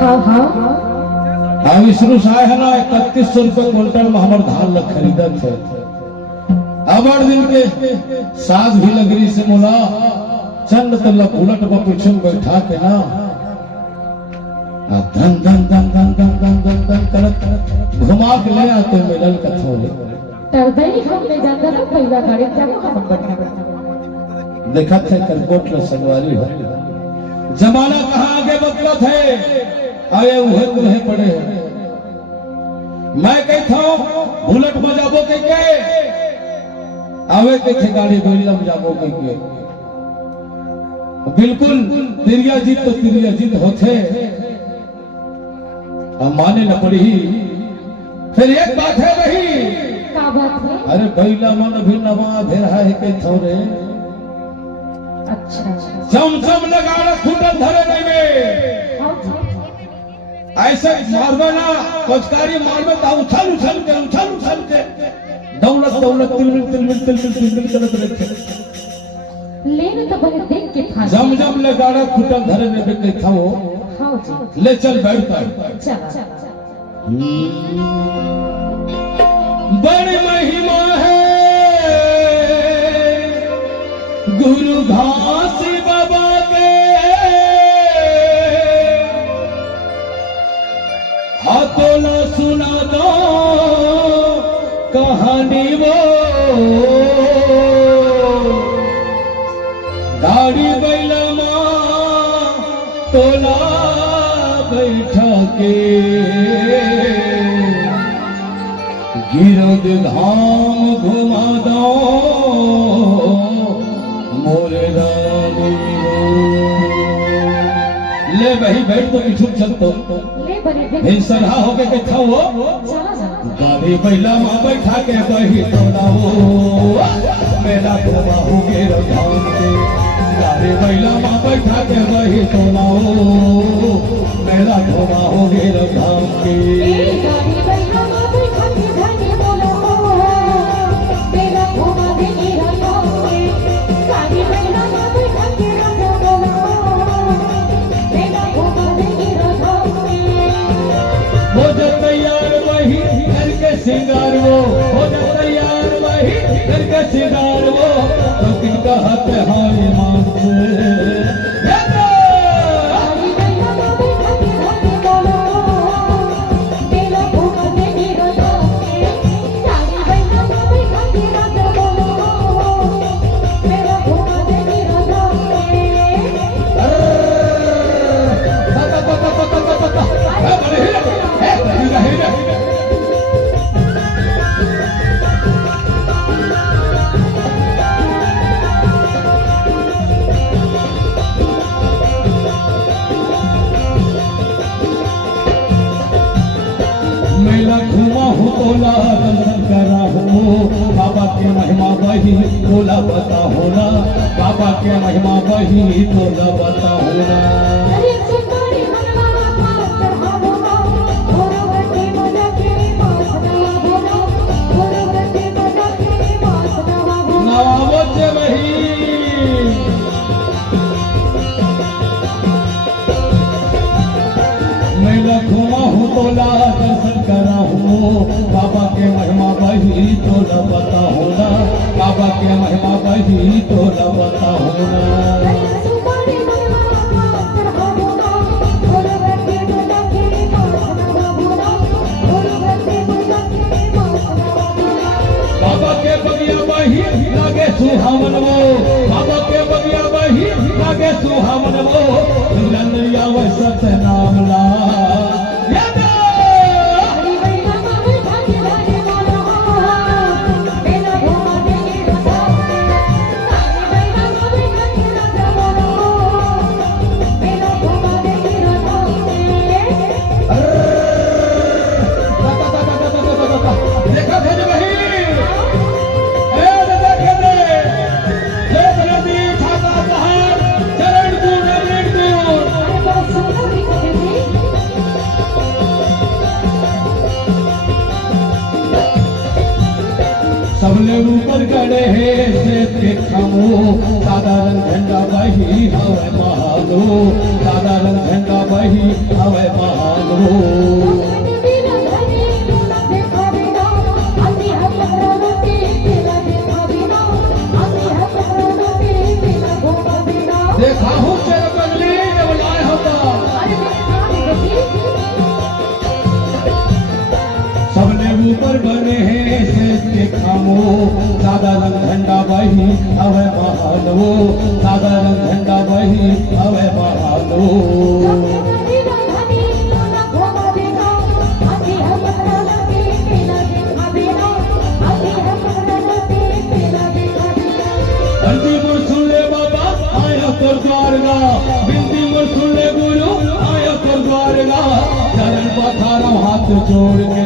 हाँ हाँ हाँ विष्णु साय है ना 3100 रुपये क्विंटल में हमारे धान लग खरीदत है। अब दिन के साग भी लगरी से मुला चंद तल्ला उलट पर पीछे बैठा के ना धन धन धन धन धन धन धन धन करत घुमा के ले आते मिलल कथोले तरदई हम ले जाता था पहला गाड़ी क्या हम बैठा देखा थे करकोट में सवारी है जमाना कहाँ आगे बदलत है आए उहे तुम्हें पड़े हैं। मैं कहता हूँ बुलेट बजाबो के आवे के थे गाड़ी बैल बजाबो के बिल्कुल तिरिया जीत तो तिरिया जीत होते अब माने न पड़ी। फिर एक बात है रही क्या बात है? अरे बैला मन भी नवा भेर है के थोड़े अच्छा चमचम लगाना खुटन धरे नहीं में ऐसे मारवे ना कोचकारी मारवे ता उछल उछल के दौलत दौलत तिल करत रहते लेने तो बड़े देख के था जमजम लगाना खुटन धरे नहीं में के थाओ हाँ जी ले चल बैठता चल बड़ी महिमा है गुरु घासी बाबा के हाथों न सुना दो कहानी वो गाड़ी बैला माँ तोला बैठा के गिरद धाम घुमा दो मोरे रानी ले वही बैठ तो पीछू चल तो ले बड़े देख फिर सलाह हो के खाओ चला गाड़ी बैला माँ बैठा के बही तोलाओ मेरा घुमा हो गे धाम के गाड़ी बैला माँ बैठा के बही तोलाओ मेरा घुमा हो गे धाम के गाड़ी बैठा मां बैठा के धाने बोलो तेरा घुमा दे मेरा गाँव में गाड़ी बैठा मां बैठा के राजा बोलो तेरा घुमा दे मेरा गाँव में हो जा तैयार वही घर के सिंगार वो हो जा तैयार वही घर के सिंगार वो तो किनका हाथ हाय मांग गाड़ी बैठा मां बैठा के धाने बोलो तेरा घुमा दे मेरा गाँव में गाड़ी बैठा मां बैठा के राजा बोलो तेरा घुमा दे मेरा गाँव में मेला घुमा हूँ तोला दर्शन करा हूँ बाबा के महिमा बही तोला बता होना बाबा के महिमा बही तोला बता होना अरे सुपारी मनवा पास चढ़ावो भोरवती मजा के पास नवा बोलो भोरवती मजा के पास नवा बोलो नवाबत वही मेला घुमा हूँ तोला दर्शन करा हूँ बाबा के महिमा बही तोला बता होना बाबा के महिमा बही तोला बता होना अरे सुपारी मनवा पास चढ़ावो भोरवती मजा के पास नवा बोलो भोरवती मजा के पास नवा बोलो बाबा के बगिया बही लागे सुहावन वो बाबा के बगिया बही लागे सुहावन वो दुल्हनिया वह सत्य नाम ला गाड़ी बैठा मां बैठा के धाने बोलो तेरा घुमा दे मेरा गाँव में गाड़ी बैठा मां बैठा के राजा बोलो तेरा घुमा दे मेरा गाँव में देखा थे वही देखे दे देख नदी छाता पहाड़ चरण दूर अरे बहुत सुंदर दिखते थे सबले ऊपर खड़े हैं से देखमो साधारण झंडा बही हवे महानो साधारण झंडा बही हवे महानो देखा हूँ तेरे बगली जब लाए होता सबने ऊपर बने हैं से देखमो साधारण झंडा बही हवे महानो साधारण झंडा बही हवे महानो बंदी मुर सुन ले बाबा आया तोर द्वारगा बिंदी मुर सुन ले गुरु आया तोर द्वारगा चरण पथारो हाथ जोड़ के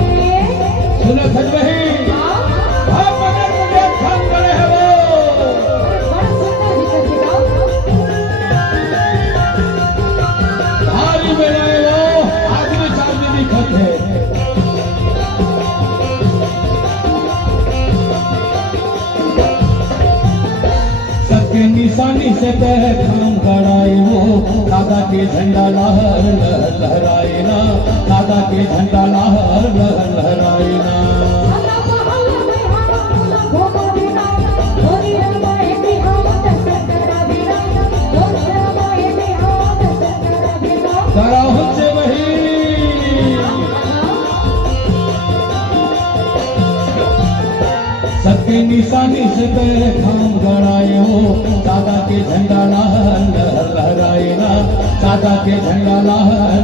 सुनो सच बही आप मगर मुझे खान करे है वो भारी बनाए वो आदमी चांदी दिखत है सबके निशानी से पहचान कराए वो दादा के झंडा लहर लहर लहराए ना दादा के झंडा लहर लहर लहराए ना कराहत से वही सबके निशानी से पहचान कराए हो दादा के झंडा लहर लहर लहराए ना दादा के झंडा लहर